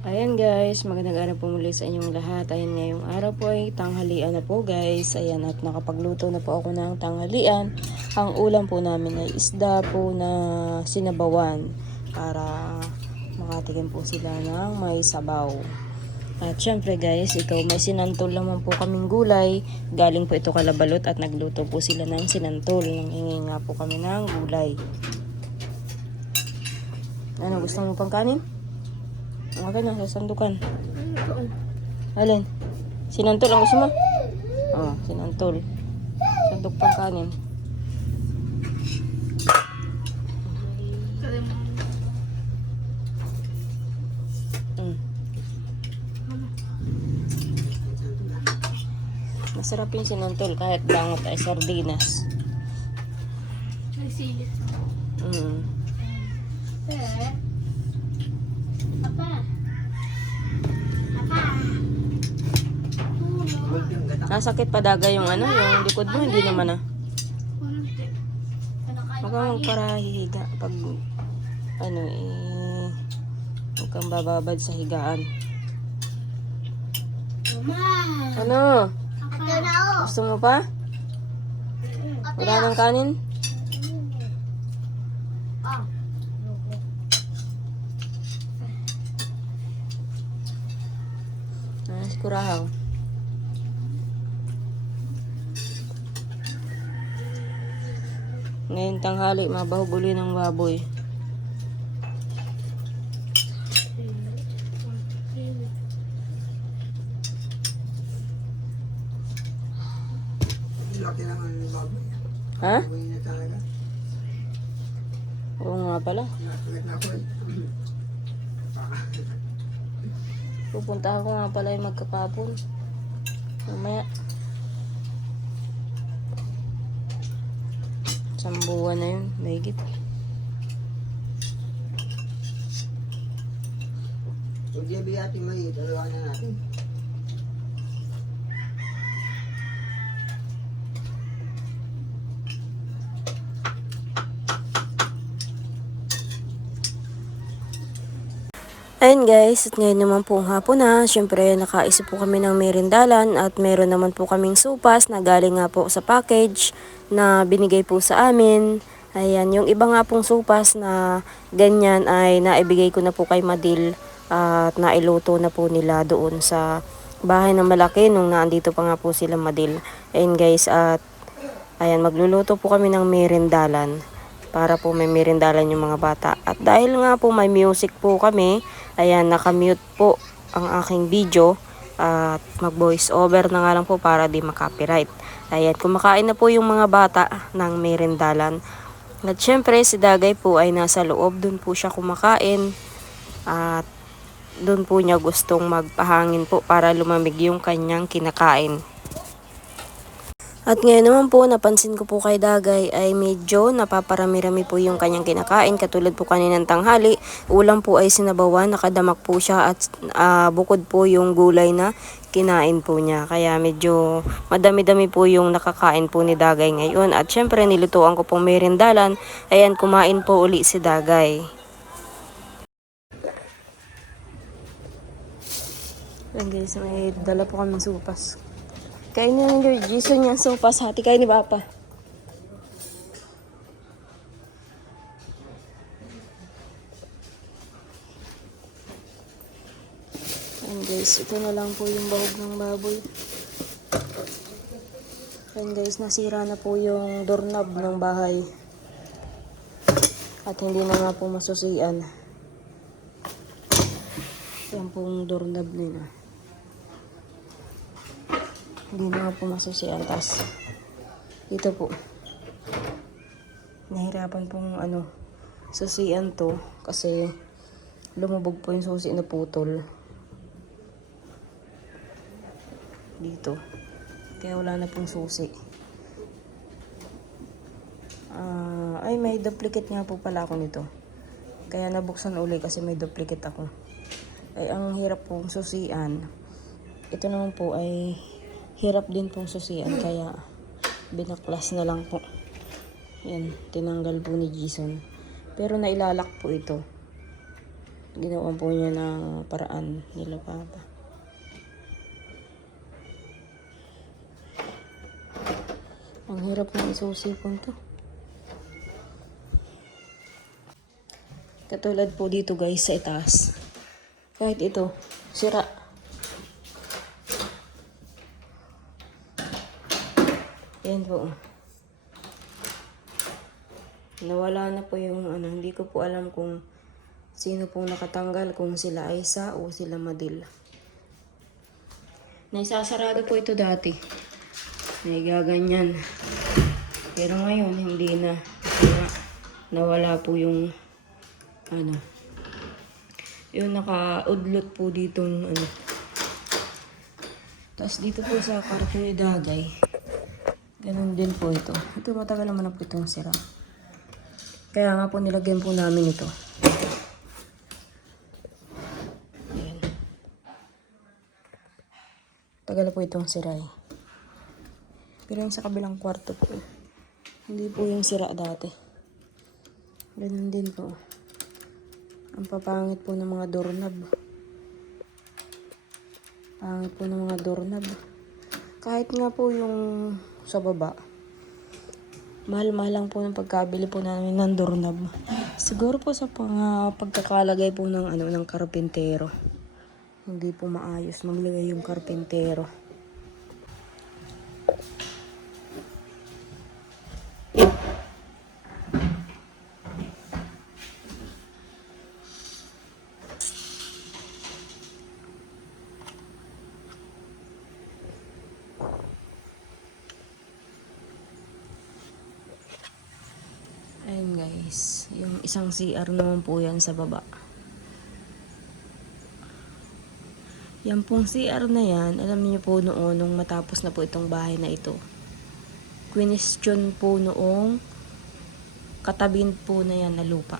Ayan guys, magandang araw po muli sa inyong lahat. Ayan, ngayong araw po ay tanghalian na po guys. Ayan, at nakapagluto na po ako ng tanghalian. Ang ulam po namin ay isda po na sinabawan para makatikim po sila ng may sabaw. At syempre guys, ito may sinantol naman po kaming gulay. Galing po ito Kalabalot at nagluto po sila ng sinantol. Nanghingi nga po kami ng gulay. Ano, gusto mo pang kanin? Okay na, sa sandukan. Alin? Sinantol ang gusto mo? Oo, sinantol. Sandok pang kanin. Masarap yung sinantol kahit bangot ay sardinas. Nasakit pa daga yung ano, yung likod mo, hindi naman ah. Huwag kang magparahihiga pag ano huwag kang bababad sa higaan. Ano? Gusto mo pa? Wala nang kanin? Kurahaw. Ngayon tanghali, mabahog uli ng baboy. Laki lang ang baboy. Ha? Baboy na talaga. Oo nga pala. Nakulit na ako eh. Pupunta ako nga pala yung magkakapon. Mamaya. Isang buwan na yun. Mahigit. Huwag niya biyatin maliit. Alawakan na natin. Ayun guys, at ngayon naman po hapon na, syempre nakaisip po kami ng merindalan at meron naman po kaming supas na galing nga po sa package na binigay po sa amin. Ayan, yung iba nga pong supas na ganyan ay naibigay ko na po kay Madil at nailuto na po nila doon sa bahay ng malaki nung naandito pa nga po sila Madil. Ayun guys, at ayan, magluluto po kami ng merindalan para po may merindalan yung mga bata. At dahil nga po may music po kami, ayan, nakamute po ang aking video at mag-voice over na nga lang po para di makopyright. Ayan, kumakain na po yung mga bata ng merindalan. At syempre si Dagay po ay nasa loob, dun po siya kumakain at dun po niya gustong magpahangin po para lumamig yung kanyang kinakain. At ngayon naman po, napansin ko po kay Dagay ay medyo napaparami-rami po yung kanyang kinakain. Katulad po kaninang tanghali, ulam po ay sinabawan, nakadamak po siya at bukod po yung gulay na kinain po niya. Kaya medyo madami-dami po yung nakakain po ni Dagay ngayon. At syempre nilutuan ko pong merindalan, ayan, kumain po uli si Dagay. Ayan guys, may dala po kami supas. Kain na ng Lord Jason yung sopas. Hati kayo ni Papa. Ayan guys, ito na lang po yung bahog ng baboy. Ayan guys, nasira na po yung doorknob ng bahay. At hindi na nga po masusian. Yan pong doorknob nila. Hindi na nga po masusian. Tas dito po nahirapan pong susian to kasi lumubog po yung susi na putol dito, kaya wala na pong susi. Ay, may duplicate nga po pala ako nito, kaya nabuksan uli kasi may duplicate ako. Ay, ang hirap pong susian. Ito naman po ay hirap din pong susian, kaya binaklas na lang po. Yan, tinanggal po ni Jason. Pero nailalak po ito. Ginawa po niya ng paraan nila Papa. Ang hirap ng isusipon to. Katulad po dito guys sa itaas. Kahit ito, sira. Yan po. Nawala na po yung ano, hindi ko po alam kung sino pong nakatanggal, kung sila Aisa o sila Madil. Naisasarado po ito dati. Naigaganyan. Pero ngayon, hindi na. Kasi nga, nawala po yung ano. Yung nakaudlot po ditong ano. Tapos dito po sa kwarto ni Dagay. Ganun din po ito. Ito matagal naman na po itong sira. Kaya nga po nilagyan po namin ito. Ayan. Tagal po itong sira eh. Pero yung sa kabilang kwarto po, hindi po yung sira dati. Ganun din po. Ang papangit po ng mga doorknob. Pangit po ng mga doorknob. Kahit nga po yung sa baba, mahal-mahal lang po ng pagkabili po namin ng doorknob. Siguro po sa pagkakalagay po ng ano ng karpintero. Hindi po maayos maglagay yung karpintero. Ayun guys, yung isang CR naman po yan sa baba. Yan pong CR na yan, alam niyo po noon, nung matapos na po itong bahay na ito. Question po noong katabin po na yan na lupa.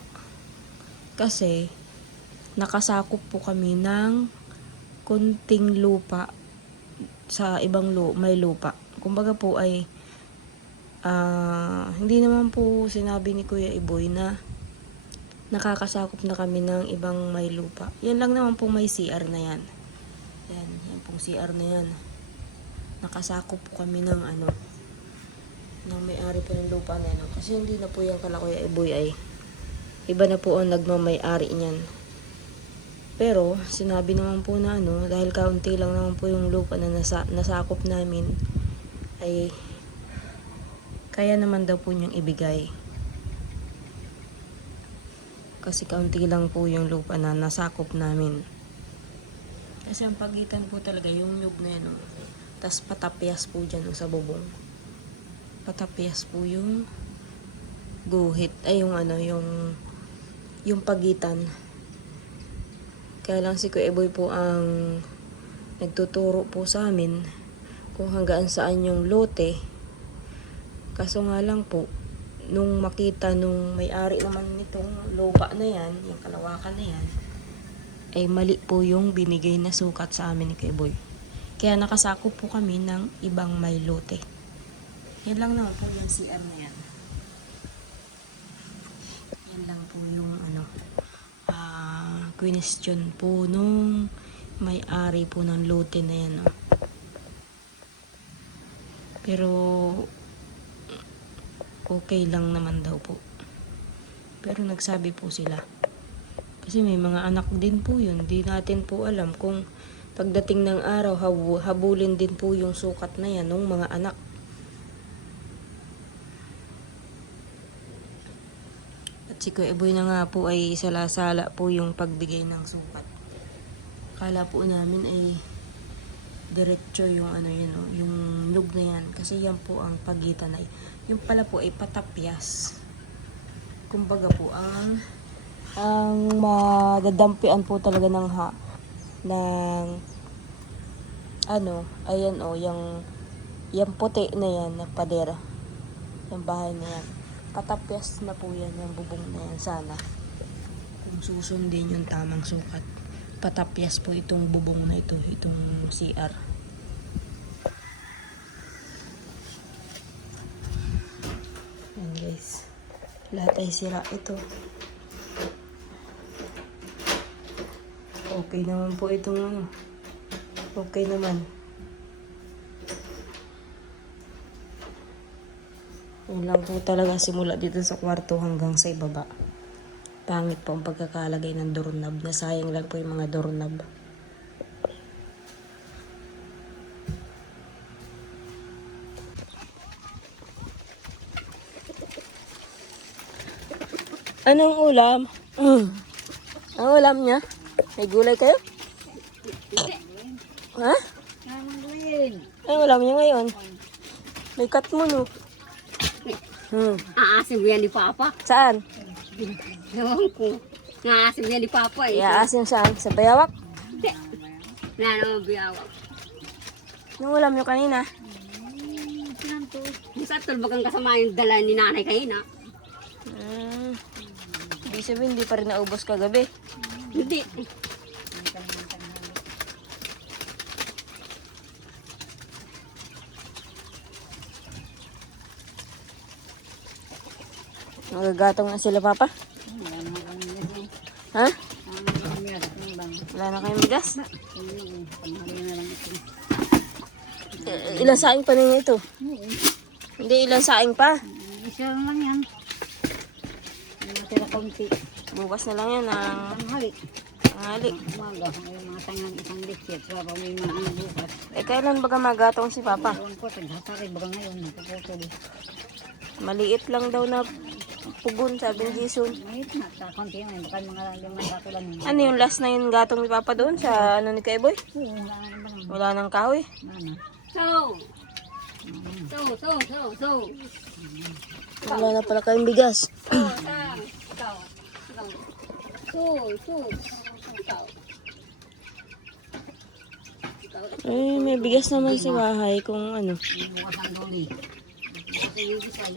Kasi, nakasakop po kami ng kunting lupa sa ibang may lupa. Kumbaga po ay hindi naman po sinabi ni Kuya Iboy na nakakasakop na kami ng ibang may lupa. Yan lang naman po may CR na yan. Yan pong CR na yan. Nakasakop po kami ng ano, ng may-ari po ng lupa na yan. Kasi hindi na po yan kala Kuya Iboy ay iba na po ang nagmamay-ari niyan. Pero sinabi naman po na ano, dahil kaunti lang naman po yung lupa na nasakop namin ay kaya naman daw po niyang ibigay. Kasi kaunti lang po yung lupa na nasakop namin. Kasi ang pagitan po talaga yung nyug na yan. Tapos patapyas po dyan sa bubong. Patapyas po yung guhit. Ay yung ano, yung pagitan. Kaya lang si Kuya Eboy po ang nagtuturo po sa amin kung hanggang saan yung lote. Kaso nga lang po, nung makita nung may-ari naman nitong lupa na yan, yung kalawakan na yan, ay mali po yung binigay na sukat sa amin ni Kuya Boy. Kaya nakasakop po kami ng ibang may lote. Yan lang naman po yung CR na yan. Yan lang po yung ano, question po nung may-ari po ng lote na yan. Pero okay lang naman daw po. Pero nagsabi po sila. Kasi may mga anak din po yun. Di natin po alam kung pagdating ng araw, habulin din po yung sukat na yan ng mga anak. At si Kuya Boy na nga po ay salasala po yung pagbigay ng sukat. Kala po namin ay diretso yung ano yun, yung nyug na yan. Kasi yan po ang pagitan ay yung pala po ay patapyas. Kumbaga po ang madadampian po talaga ng ano, ayan yung puti na yan na pader. Yung bahay na yan. Patapyas na po yan yung bubong na yan sana. Kung susundin yung tamang sukat. Patapyas po itong bubong na ito, itong CR. Yan guys. Lahat ay sira ito. Okay naman po itong ano. Okay naman. Yun lang po talaga simula dito sa kwarto hanggang sa ibaba. Pangit po ang pagkakalagay ng doorknob. Nasayang lang po yung mga doorknob. Anong ulam? Anong ulam niya? May gulay kayo? Ha? Anong ulam niya ngayon? May cut mo no? Aasim yan ni Papa. Saan? Ewan ko. Naasim yan ni Papa eh. Iaasim saan? Sa bayawak? Hindi. Wala naman biyawak. Anong ulam niyo kanina? Sa tulbagang kasama yung dala ni nanay kayo na. Ibig sabihin, hindi pa rin naubos kagabi. Hindi. Magagatong na sila, Papa? Ha? Wala na kayong bigas? Ilang saing pa ninyo ito? Hindi, ilang saing pa. Isa lang yan. Matira kaunti. Bukas na lang yan ng Tanghali. tanghali. Umaga. May mga tangang isang litsit. Para may mga ano bukas. Eh, kailan baga magatong si Papa? Ewan ko. Taghasari. Baga ngayon. Napuputol. Maliit lang daw na pugon, sabi ni Jason. Mahit na. Sa kaunti yun. Baka mga limang dato lang yun. Ano yung last na yung gatong ni Papa doon sa ano ni Kayboy? Oo. Wala na naman. Wala nang kahoy. Mana. So. Wala na pala kayong bigas. Eh, may bigas naman sa bahay kung ano. Bukas ang doli. Bukas ang yugisay.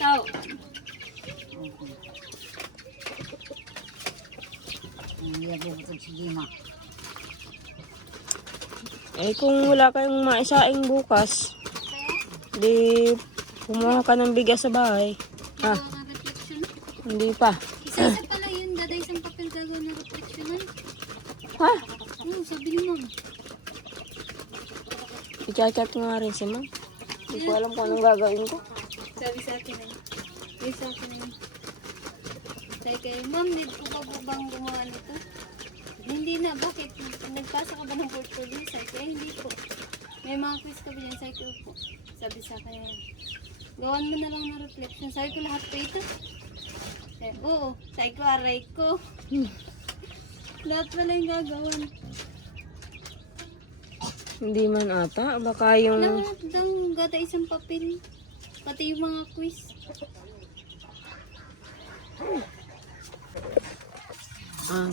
Ciao. Hindi ako bukod si Gima. Eh, kung wala kayong maisaing bukas, di kumuha ka ng bigas sa bahay. Ha? Reflection. Hindi pa. Isa-isa pala yun, dada isang papel gagawin na reflectionan. Ha? Oo, sabi ni ma'am. I-chat ko nga rin si Ma'am. Hindi ko alam kung anong gagawin ko. Sabi sa akin na yun. Sabi sa akin na yun. Sabi kayo, ma'am, need ko pa po bang gumawa nito? Hindi na, bakit? Nagpasa ka ba ng portfolio? Sabi ko, hindi po. May mga quiz ka ba dyan? Sabi ko po. Sabi sa akin na yun. Gawan mo na lang ng reflection. Sabi ko, lahat po ito. Sabi, oo. Sabi ko, aray ko. Lahat pala yung gagawan. Hindi man ata. Baka yung... Lahat daw, gata isang papel. Pati yung mga quiz.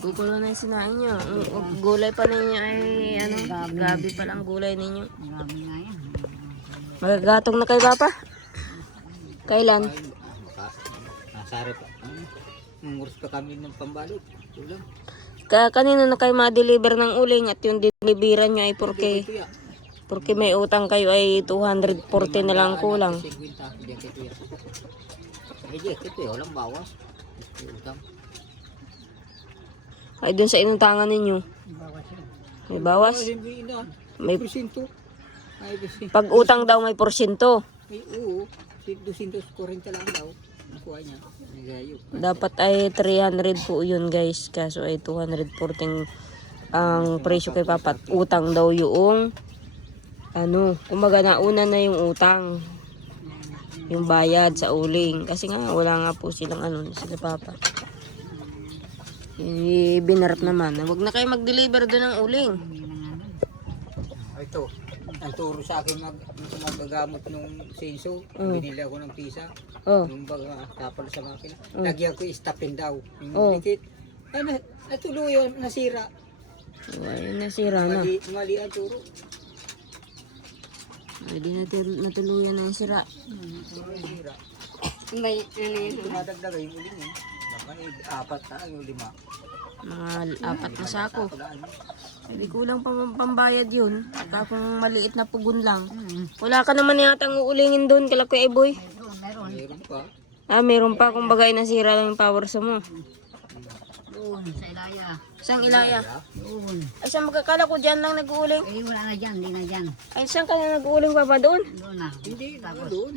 Gugulo na yung sinain nyo. Gulay pa ninyo ay ano? Gabi pa lang gulay ninyo. Marami nga yan. Magagatong na kay Papa? Kailan? Nasari pa. Ngurus pa kami ng pambalot. Ulam. Kanina na kayo ma-deliver ng uling at yung deliveran nyo ay porque may utang kayo ay 240 na lang kulang. Hindi, ito walang bawas. Utang. Ay dun sa inutangan ninyo. Bawas yun. May bawas. Hindi na. May, Porsyento. Ay, kasi. pag utang daw may porsyento. Ay, oo. 240 lang daw. Nakuha niya. Nagayo. Dapat ay 300 po yun guys. Kaso ay 240 ang presyo kay Papa. Utang daw yung ano, kumbaga nauna na yung utang. Yung bayad sa uling. Kasi nga wala nga po silang ano sila Papa. Binarap naman. Huwag na kayo mag-deliver doon ng uling. Ito. Ang turo sa akin magagamot nung senso. Binili ako ng pisa. Oh. Yung baga tapal sa makina. Lagyan ko istapin daw. Yung Oh. dikit. Ay, natuluyan. Nasira. Ay, nasira na. Mali ang turo. Hindi natuluyan na yung sira. Nasira. May ano yun. Tumadagdaga yung uling eh. Naman, 4 na yung 5. Mga 4 na sako. Hindi kulang pa pambayad yun. Kung maliit na pugon lang. Wala ka naman yatang uulingin doon kala Kuya Eboy. Meron. Meron pa. Ah, meron pa. Kung bagay nasira lang yung power sa mo. Doon, sa Ilaya. Isang ilaya. Doon. Ay, saan magkakala ko dyan lang nag-uuling? Eh, wala na dyan, hindi na dyan. Ay, saan ka na nag-uuling pa ba doon? Doon na. Hindi, Tapos, doon.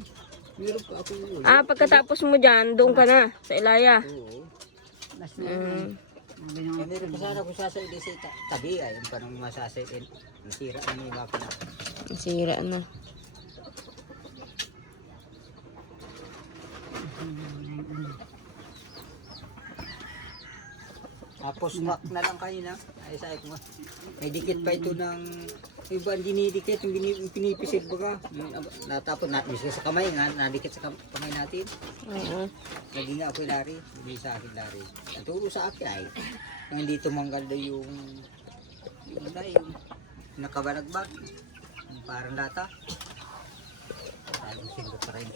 Meron pa ako ulit. Ah, pagkatapos mo dyan, doon ka na, sa ilaya. Oo. basta na. Eh, meron pa sana kung sasayin sa tabi ay yung parang masasayin. Nasira na yung baka na. Sira na. Tapos wak na lang kayo na. Ay sa ko. May dikit pa ito ng iba dinidikit yung pinipisil baga. Natapon natin sa kamay nga, nadikit sa kamay natin. Oo. Lagi nga ako lari, hindi sa akin lari. Ang turo sa akin ay kung hindi tumanggal daw yung nakabalagbag. Yung parang lata. Parang 5.30.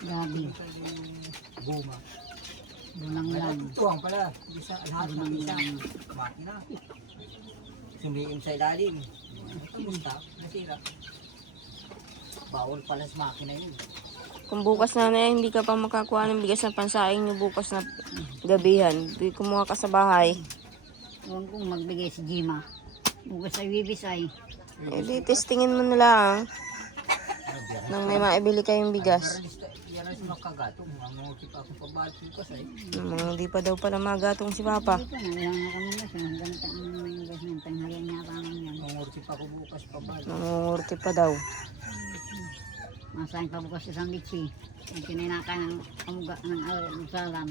Gabi. Guma. Bulang lang. Tuwang pala. Isa, lahat ng isa. Makina. Sumiim sa ilalim. Tumunta. Nasira. Bawal pala sa makina yun. Kung bukas na hindi ka pa makakuha ng bigas na pansaing nyo bukas na gabihan, di kumuha ka sa bahay. Huwag kong magbigay si Jima. Bukas ay bibis ay. Eh, di testingin mo na lang. Nang may maibili kayong bigas. Yan ang makagatong. Mamukip ako pabati ko sa Hindi pa daw pala magatong si Papa. Ito, nalang na kami na siya. Ganito ang may gas ng tanghalian niya pa naman yan. Mamukip ako bukas pabati. Nangungurti pa daw. Masahin pa bukas sa sandwich. Ang kininaka ng kamuga ng salam.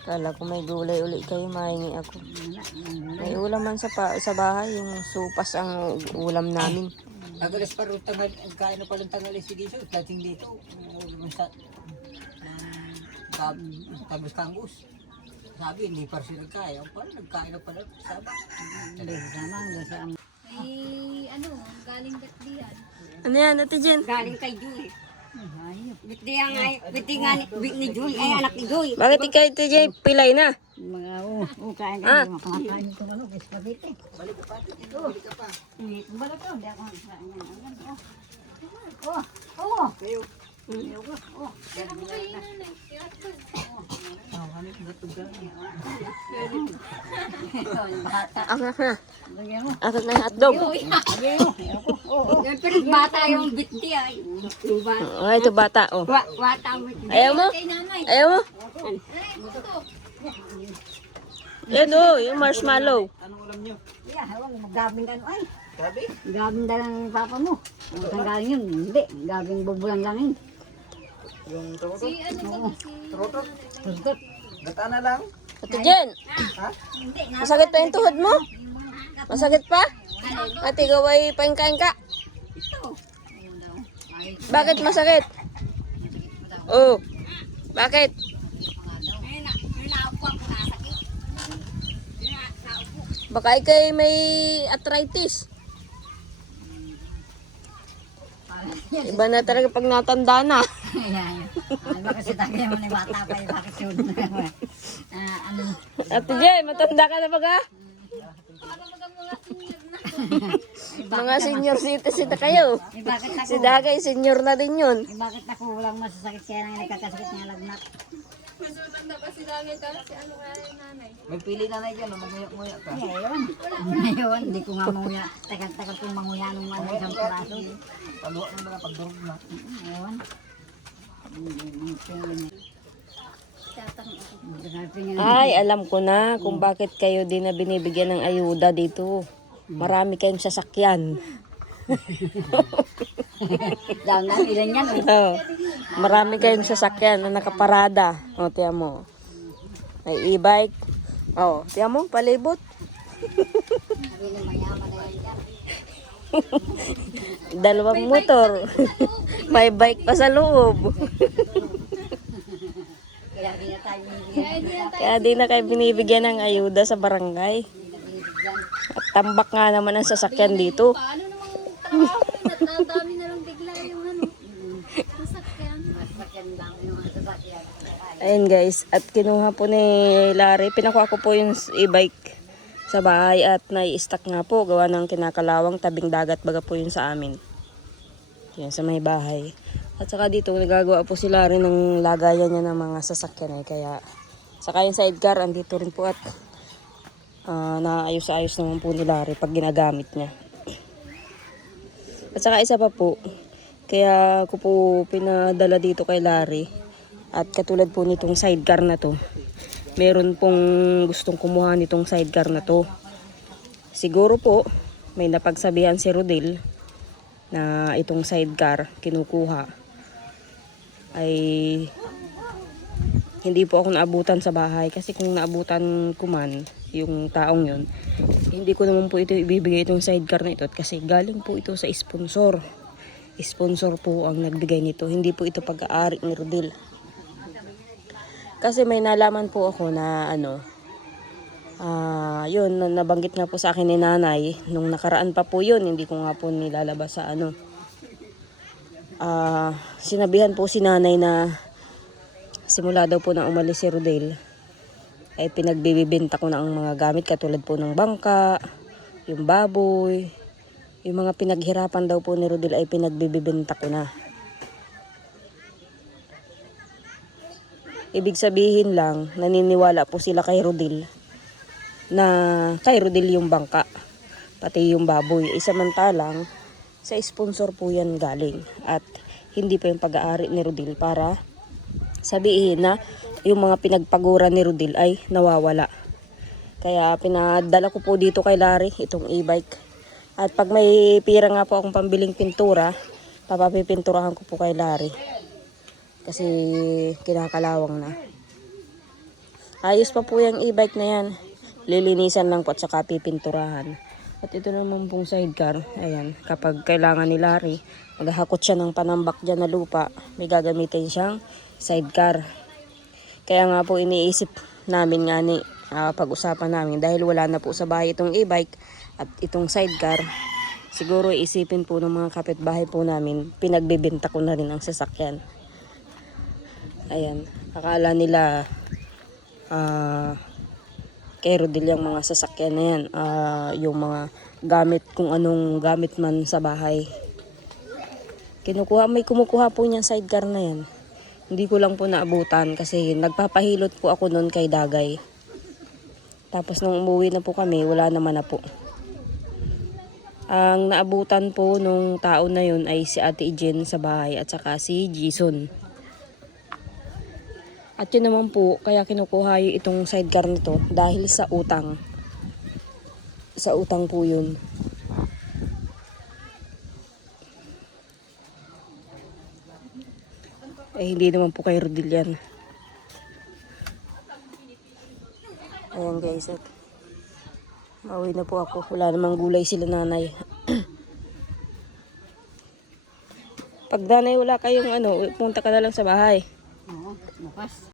Kala ko may gulay uli kayo, mahingi ako. Wala, ang May ulam man sa bahay, yung supas ang ulam namin. Tagalas pa rin tangal, kain na palang tangalis si Diso, dating dito. Tagas kangus. Sabi, hindi pa sila nagkaya. Parang nagkain na pala. Sabi. hindi sama doon sa Ay, ano, galing gatdiyan. Ano yan, Ate Jen? galing kay Joy. Ayun. Biti nga ni Joy, ay anak ni Joy. Bakit ikaw, Ate Jen, pilay na? Mga kain kayo, mga kumakain ito ano, spaghetti. Balik ka pa. Balik ka pa. Bala to, hindi ako kain yan. Oh. Kayo. Oh. Pero ko kayo na Hanip na ito gano'n. Bata. Akak na. Lagyan mo. Akak na yung hotdog. Lagyan mo. Pero bata yung biti ay. Yung bata. Oh, ito bata, oh. Bata ang biti. Ayaw mo? kay nanay. Ayaw mo? Ay, gusto. Yan, oh, yung marshmallow. Anong ulam nyo? Yeah, hawan, magabing ka ay. Grabe. Gabing da lang ng papa mo. Ang galing yun, hindi. Gabing bubulan lang yun. Yung trotot. Si ano ba si... Trotot. Tugot. Gata na lang. Ate Jen, Ha? masakit pa yung tuhod mo? Masakit pa? Ate, gaway paingkain ka? Bakit masakit? Oh, bakit? Baka ikay may arthritis. Iba na talaga pag natanda na. Ayan. Ano kasi tagay mo ni bata pa, bakit yun? Ano? Ate Jen, matanda ka na baga? Para magamula senior na. Mga senior citizen na kayo. Bakit ako? Si Dagay, senior na din yun. Bakit ako walang masasakit kaya nang nagkakasakit ng lagnat? Mas matanda pa si Dagay kasi ano kaya yung nanay. May pili na na dyan. Maguyak-nguyak ka. Ngayon. Ngayon, hindi ko nga manguya. Tagal-tagal kong manguya nung ano, isang piraso. Pagluwa na mga pagdurog na. Ngayon. Tatang ako. Ay, alam ko na kung bakit kayo din na binibigyan ng ayuda dito. Marami kayong sasakyan. Dahil na, ilan yan. Oh, marami kayong sasakyan na nakaparada. O, tiyan mo. May e-bike. O, tiyan mo, palibot. Dalawang motor. May bike pa sa loob. Kaya di na tayo Kaya di na kayo binibigyan ng ayuda sa barangay. At tambak nga naman ang sasakyan dito. Paano namang trabaho? Natadami na lang bigla yung ano. Masakyan. Ayun guys, at kinuha po ni Larry, pinakuha ko po yung e-bike sa bahay at nai-stack nga po, gawa ng kinakalawang tabing dagat baga po yun sa amin. Yan, sa may bahay. At saka dito, nagagawa po sila rin ng lagayan niya ng mga sasakyan. Kaya, saka yung sidecar, andito rin po at naayos-ayos naman po nila rin pag ginagamit niya. At saka isa pa po, kaya ko po pinadala dito kay Larry. At katulad po nitong sidecar na to, meron pong gustong kumuha nitong sidecar na to. Siguro po, may napagsabihan si Rodel na itong sidecar kinukuha ay hindi po ako naabutan sa bahay. Kasi kung naabutan ko man yung taong yun, hindi ko naman po ito ibibigay itong sidecar na ito. Kasi galing po ito sa sponsor. Sponsor po ang nagbigay nito. Hindi po ito pag-aari ni Rodel. Kasi may nalaman po ako na yun, nabanggit nga po sa akin ni nanay. Nung nakaraan pa po yun, hindi ko nga po nilalabas sa sinabihan po si nanay na simula daw po na umalis si Rodel, ay pinagbibenta ko na ang mga gamit katulad po ng bangka, yung baboy, yung mga pinaghirapan daw po ni Rodel ay pinagbibenta ko na. Ibig sabihin lang, naniniwala po sila kay Rodel na kay Rodel yung bangka, pati yung baboy. Isamantalang sa sponsor po yan galing. At hindi pa yung pag-aari ni Rodel para sabihin na yung mga pinagpaguran ni Rodel ay nawawala. Kaya pinadala ko po dito kay Larry itong e-bike. At pag may pira nga po akong pambiling pintura, papapipinturahan ko po kay Larry. Kasi kinakalawang na. Ayos pa po yung e-bike na yan. Lilinisan lang po at saka pipinturahan. At ito naman pong sidecar. Ayan, kapag kailangan ni Larry, maghahakot siya ng panambak dyan na lupa, may gagamitin siyang sidecar. Kaya nga po iniisip namin nga ni pag-usapan namin dahil wala na po sa bahay itong e-bike at itong sidecar. Siguro isipin po ng mga kapitbahay po namin, pinagbibenta ko na rin ang sasakyan. Ayan, akala nila kay Rodel yung mga sasakyan na yan, yung mga gamit, kung anong gamit man sa bahay. May kumukuha po niyan sidecar na yan. Hindi ko lang po naabutan kasi nagpapahilot po ako noon kay Dagay. Tapos nung umuwi na po kami, wala naman na po. Ang naabutan po nung tao na yun ay si Ate Jen sa bahay at saka si Jason. At yun naman po, kaya kinukuha yung itong sidecar nito dahil sa utang. Sa utang po yun. Eh hindi naman po kay Rodel yan. Ayan guys, at mauwi na po ako. Wala namang gulay sila nanay. Pag nanay wala kayong punta ka na lang sa bahay. Oo, bukas.